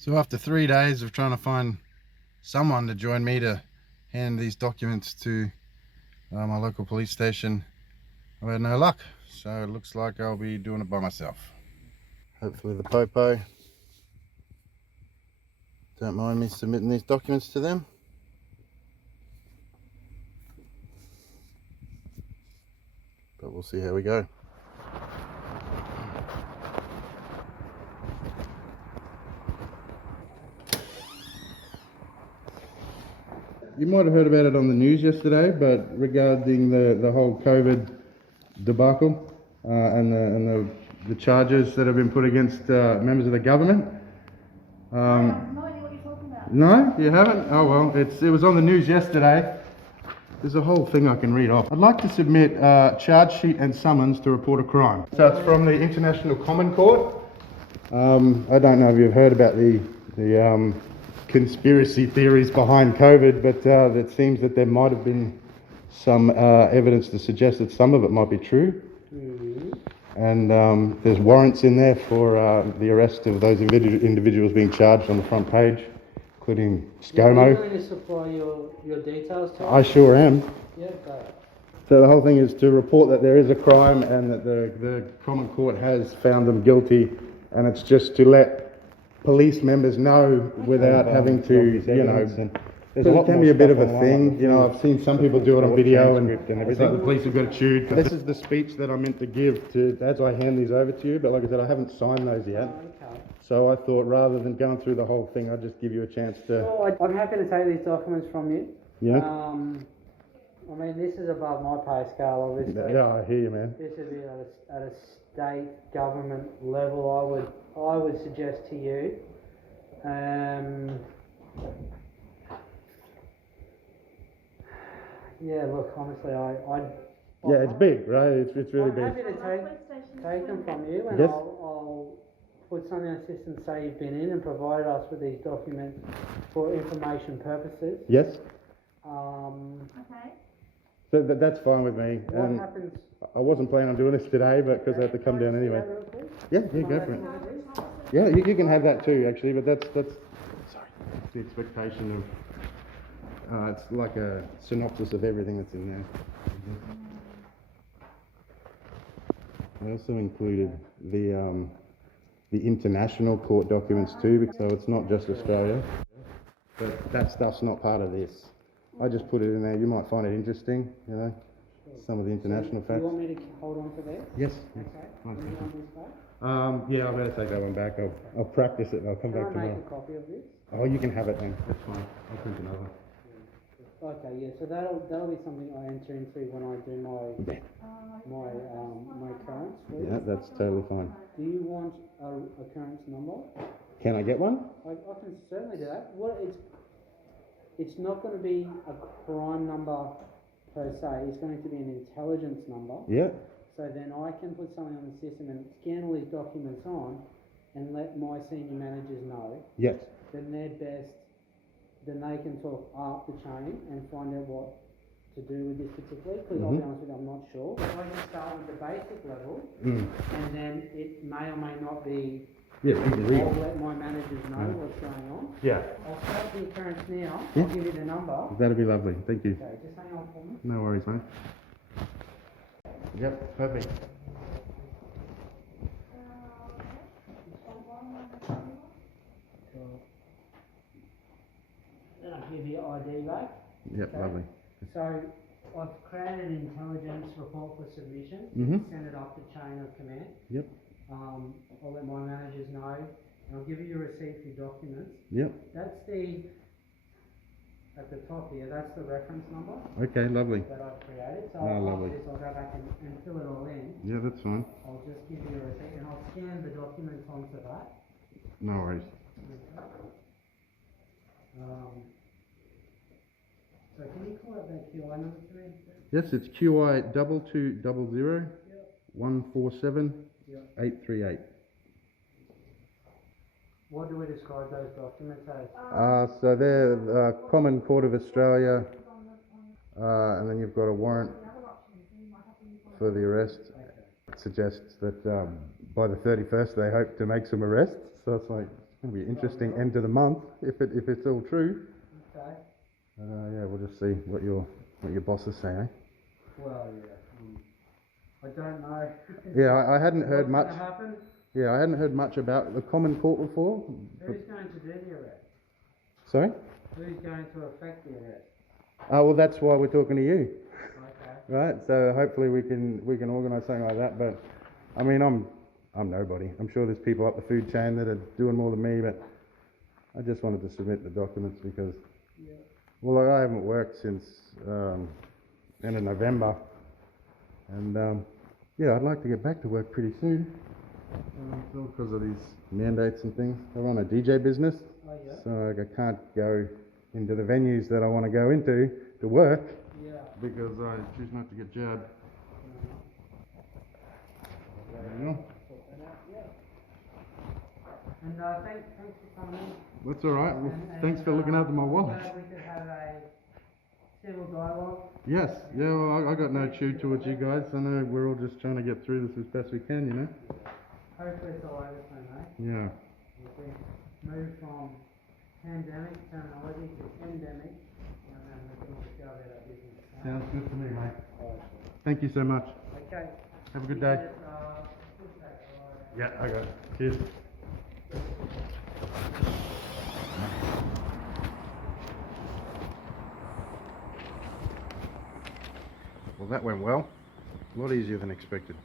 So after 3 days of trying to find someone to join me to hand these documents to my local police station, I've had no luck. So it looks like I'll be doing it by myself. Hopefully the popo don't mind me submitting these documents to them. But we'll see how we go. You might have heard about it on the news yesterday, but regarding the whole COVID debacle and the charges that have been put against members of the government. I have no idea what you're talking about. No, you haven't? Oh well, it was on the news yesterday. There's a whole thing I can read off. I'd like to submit charge sheet and summons to report a crime. So it's from the International Common Court. I don't know if you've heard about the conspiracy theories behind COVID, but it seems that there might have been some evidence to suggest that some of it might be true. And there's warrants in there for the arrest of those individuals being charged on the front page, including ScoMo. Are you going to supply your details to us? I sure am. Yeah, go. So the whole thing is to report that there is a crime and that the Common Court has found them guilty, and it's just to let police members know without having to, you know, it can be a bit of a thing. You know, I've seen some people do it on video and I think the police have got it chewed. This is the speech that I meant to give to as I hand these over to you, but like I said, I haven't signed those yet. Okay. So I thought rather than going through the whole thing, I'd just give you a chance to... Well, I'm happy to take these documents from you. Yeah? I mean, this is above my pay scale, obviously. Yeah, I hear you, man. This would be at a state government level, I would suggest to you. Yeah, look, honestly, Yeah, it's big, right? It's really I'm big. happy to take them from you, and Yes. I'll put something on the system, say you've been in and provided us with these documents for information purposes. Yes? Okay. So that's fine with me. What happens? I wasn't planning on doing this today, but because I had to come down anyway. Yeah, go for it. Yeah, you can have that too, actually, but that's sorry, the expectation of, it's like a synopsis of everything that's in there. I also included the international court documents too, so it's not just Australia, but that stuff's not part of this. I just put it in there. You might find it interesting, you know, some of the international facts. You want me to hold on to that? Yes. Okay. One Can you second. hold this back? Yeah, I better take that one back. I'll practice it and I'll come Can back I make tomorrow. a copy of this? Oh, you can have it then. That's fine. I'll print another. Okay, yeah. So that'll be something I enter into when I do my occurrence. Yeah, that's totally fine. Do you want a occurrence number? Can I get one? I can certainly do that. It's not going to be a crime number per se. It's going to be an intelligence number. Yeah. So then I can put something on the system and scan all these documents on and let my senior managers know. Yes. Then they're best, then they can talk up the chain and find out what to do with this particularly, because I'll be honest with you, I'm not sure. If I can start with the basic level, and then it may or may not be, Yeah, I'll let my managers know what's going on. Yeah. I'll start the occurrence now, Yeah. I'll give you the number. That'd be lovely. Thank you. Okay, just hang on for me. No worries, mate. Yep, perfect. Then I'll give you your ID back. Yep, Okay. lovely. So I've created an intelligence report for submission, send it up the chain of command. Yep. I'll let my managers know, and I'll give you your receipt for your documents. Yep. That's at the top here, that's the reference number Okay, lovely. that I've created. So Lovely. after this, I'll go back and fill it all in. Yeah, that's fine. I'll just give you a receipt, and I'll scan the documents onto that. No worries. So can you call out that QI number to me? Yes, it's QI 2200 147 838. What do we describe those documents as? So they're the Common Court of Australia, and then you've got a warrant for the arrest. It suggests that by the 31st they hope to make some arrests, so it's like going to be an interesting end to the month if it's all true. Okay. But yeah, we'll just see what your bosses say, eh? Well, yeah. I don't know. Yeah, I hadn't heard What's much. gonna happen? Yeah, I hadn't heard much about the Common Court before. Who's going to do the arrest? Sorry? Who's going to affect the arrest? Oh well, that's why we're talking to you, Okay. right? So hopefully we can organise something like that. But I mean, I'm nobody. I'm sure there's people up the food chain that are doing more than me. But I just wanted to submit the documents because, Yeah. well, I haven't worked since end of November, and yeah, I'd like to get back to work pretty soon. Still because of these mandates and things. I run a DJ business, Oh, yeah. so I can't go into the venues that I want to go into to work Yeah. because I choose not to get jabbed. Yeah. And thanks for coming. That's all right. Well, And- thanks for looking after my wallet. Glad we could have a civil dialogue. Yes, yeah, well, I got no chew towards you guys. I know we're all just trying to get through this as best we can, you know? Hopefully it's all over soon, eh? Yeah. If we move from pandemic terminology to endemic, and then we can just go about our business. Sounds good to me, mate. Thank you so much. Okay. Have a good day. Yes, good day, all right. Yeah, I got it. Cheers. Well, that went well. A lot easier than expected.